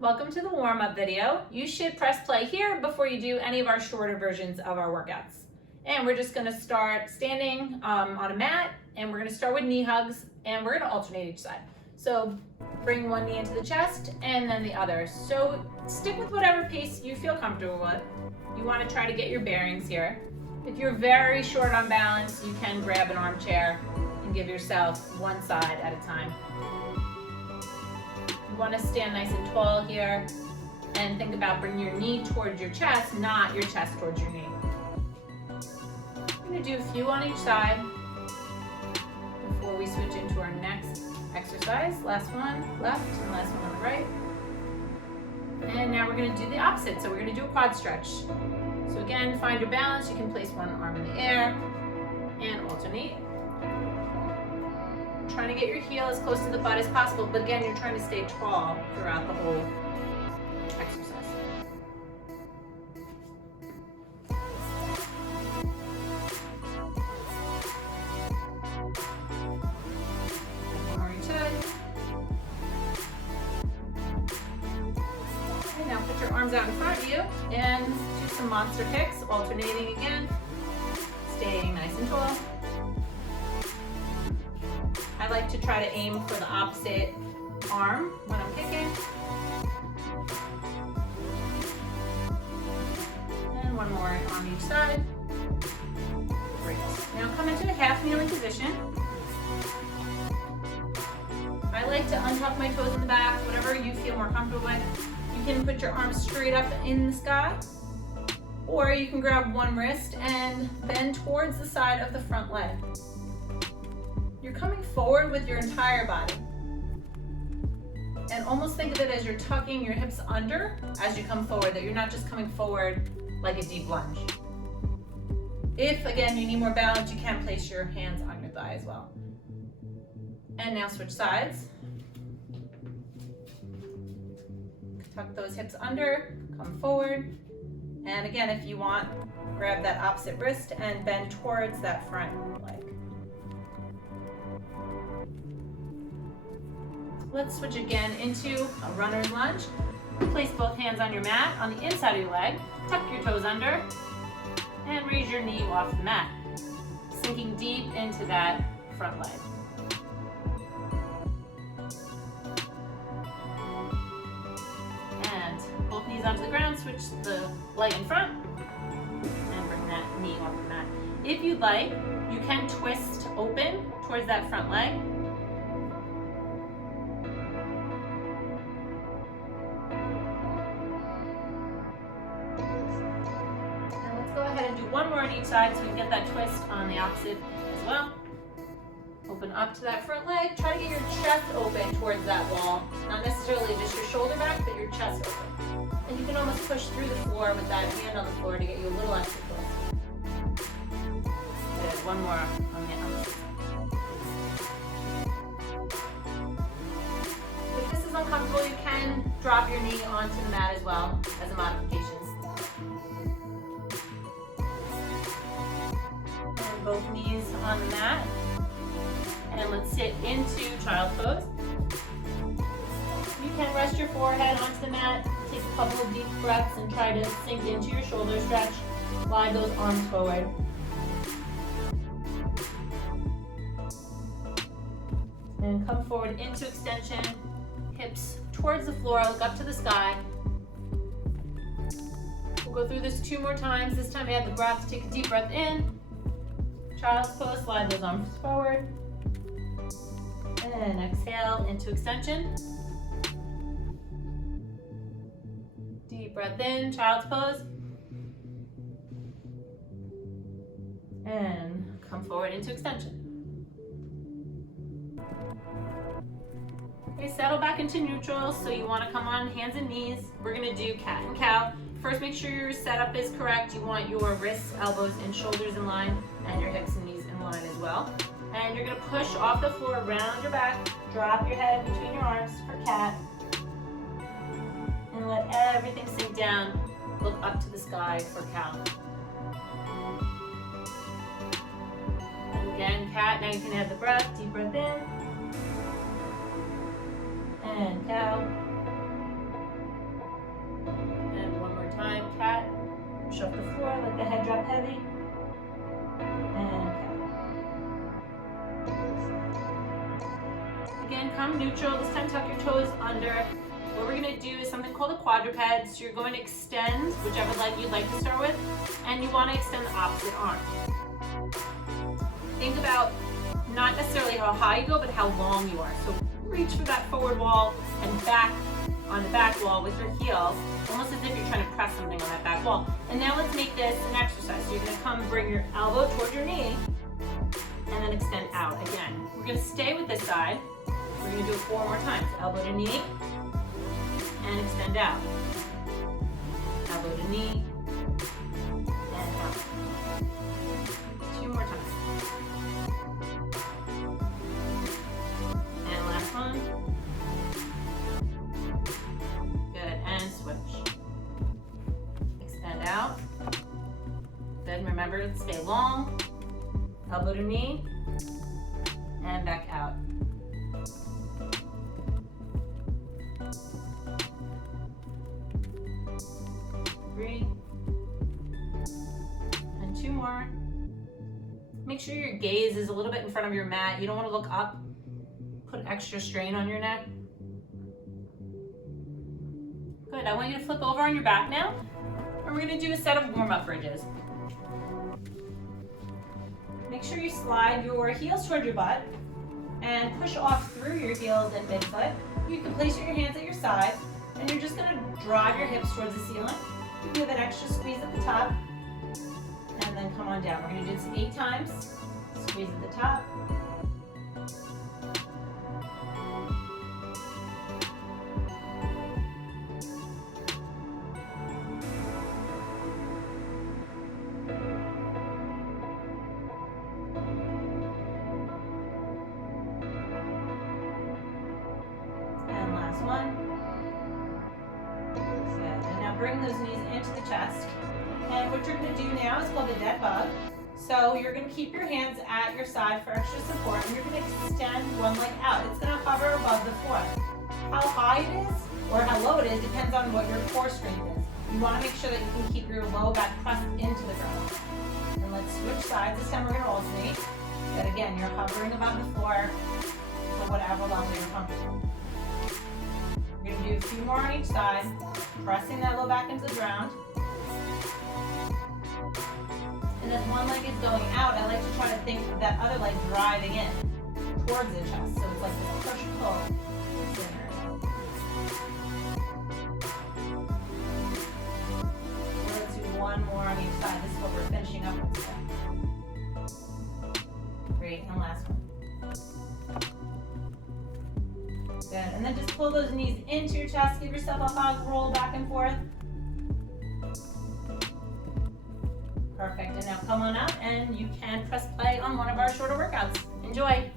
Welcome to the warm-up video. You should press play here before you do any of our shorter versions of our workouts. And we're just gonna start standing on a mat, and we're gonna start with knee hugs, and we're gonna alternate each side. So bring one knee into the chest and then the other. So stick with whatever pace you feel comfortable with. You wanna try to get your bearings here. If you're very short on balance, you can grab an armchair and give yourself one side at a time. You want to stand nice and tall here and think about bringing your knee towards your chest, not your chest towards your knee. We're going to do a few on each side before we switch into our next exercise. Last one left and last one on the right. And now we're going to do the opposite. So we're going to do a quad stretch. So again, find your balance. You can place one arm in the air and alternate. Trying to get your heel as close to the butt as possible, but again, you're trying to stay tall throughout the whole exercise. One more each side. Okay, now put your arms out in front of you and do some monster kicks, alternating again, staying nice and tall. I like to try to aim for the opposite arm when I'm kicking. And one more on each side. Great. Now come into a half kneeling position. I like to untuck my toes in the back, whatever you feel more comfortable with. You can put your arms straight up in the sky, or you can grab one wrist and bend towards the side of the front leg. You're coming forward with your entire body. And almost think of it as you're tucking your hips under as you come forward, that you're not just coming forward like a deep lunge. If, again, you need more balance, you can place your hands on your thigh as well. And now switch sides. Tuck those hips under, come forward. And again, if you want, grab that opposite wrist and bend towards that front leg. Let's switch again into a runner's lunge. Place both hands on your mat on the inside of your leg. Tuck your toes under and raise your knee off the mat, sinking deep into that front leg. And both knees onto the ground, switch the leg in front and bring that knee off the mat. If you'd like, you can twist open towards that front leg. And do one more on each side so we can get that twist on the opposite as well. Open up to that front leg. Try to get your chest open towards that wall. Not necessarily just your shoulder back, but your chest open. And you can almost push through the floor with that hand on the floor to get you a little extra twist. Good. One more on the opposite side. If this is uncomfortable, you can drop your knee onto the mat as well as a modification. Both knees on the mat, and let's sit into child pose. You can rest your forehead onto the mat, take a couple of deep breaths and try to sink into your shoulder stretch. Slide those arms forward. And come forward into extension, hips towards the floor, look up to the sky. We'll go through this 2 more times. This time add the breath, take a deep breath in. Child's pose, slide those arms forward. And exhale into extension. Deep breath in, child's pose. And come forward into extension. Okay, settle back into neutral. So you want to come on hands and knees. We're going to do cat and cow. First, make sure your setup is correct. You want your wrists, elbows, and shoulders in line, and your hips and knees in line as well. And you're gonna push off the floor, round your back, drop your head between your arms for cat, and let everything sink down. Look up to the sky for cow. And again, cat. Now you can add the breath, deep breath in, and cow. Again, come neutral. This time tuck your toes under. What we're gonna do is something called a quadruped. So you're going to extend whichever leg you'd like to start with, and you wanna extend the opposite arm. Think about not necessarily how high you go, but how long you are. So reach for that forward wall and back on the back wall with your heels, almost as if you're trying to press something on that back wall. And now let's make this an exercise. So you're gonna come bring your elbow toward your knee and then extend out again. We're gonna stay with this side. We're gonna do it 4 more times. Elbow to knee and extend out. Elbow to knee and out. 2 more times. And last one. Good, and switch. Extend out. Good, remember to stay long. Elbow to knee, and back out. Three, and 2 more. Make sure your gaze is a little bit in front of your mat. You don't want to look up, put extra strain on your neck. Good, I want you to flip over on your back now, and we're gonna do a set of warm-up bridges. Make sure you slide your heels toward your butt and push off through your heels and midfoot. You can place your hands at your side, and you're just gonna drive your hips towards the ceiling. Give an extra squeeze at the top, and then come on down. We're gonna do this 8 times. Squeeze at the top. One. Good. And now bring those knees into the chest. And what you're going to do now is called a dead bug. So you're going to keep your hands at your side for extra support, and you're going to extend one leg out. It's going to hover above the floor. How high it is or how low it is depends on what your core strength is. You want to make sure that you can keep your low back pressed into the ground. And let's switch sides. This time we're going to alternate. But again, you're hovering above the floor for whatever level you're comfortable. We're going to do a few more on each side, pressing that low back into the ground. And as one leg is going out, I like to try to think of that other leg driving in towards the chest. So it's like this push-pull. Let's do one more on each side. This is what we're finishing up with today. Great, and last one. Good, and then just pull those knees into your chest, give yourself a hug, roll back and forth. Perfect, and now come on up and you can press play on one of our shorter workouts. Enjoy.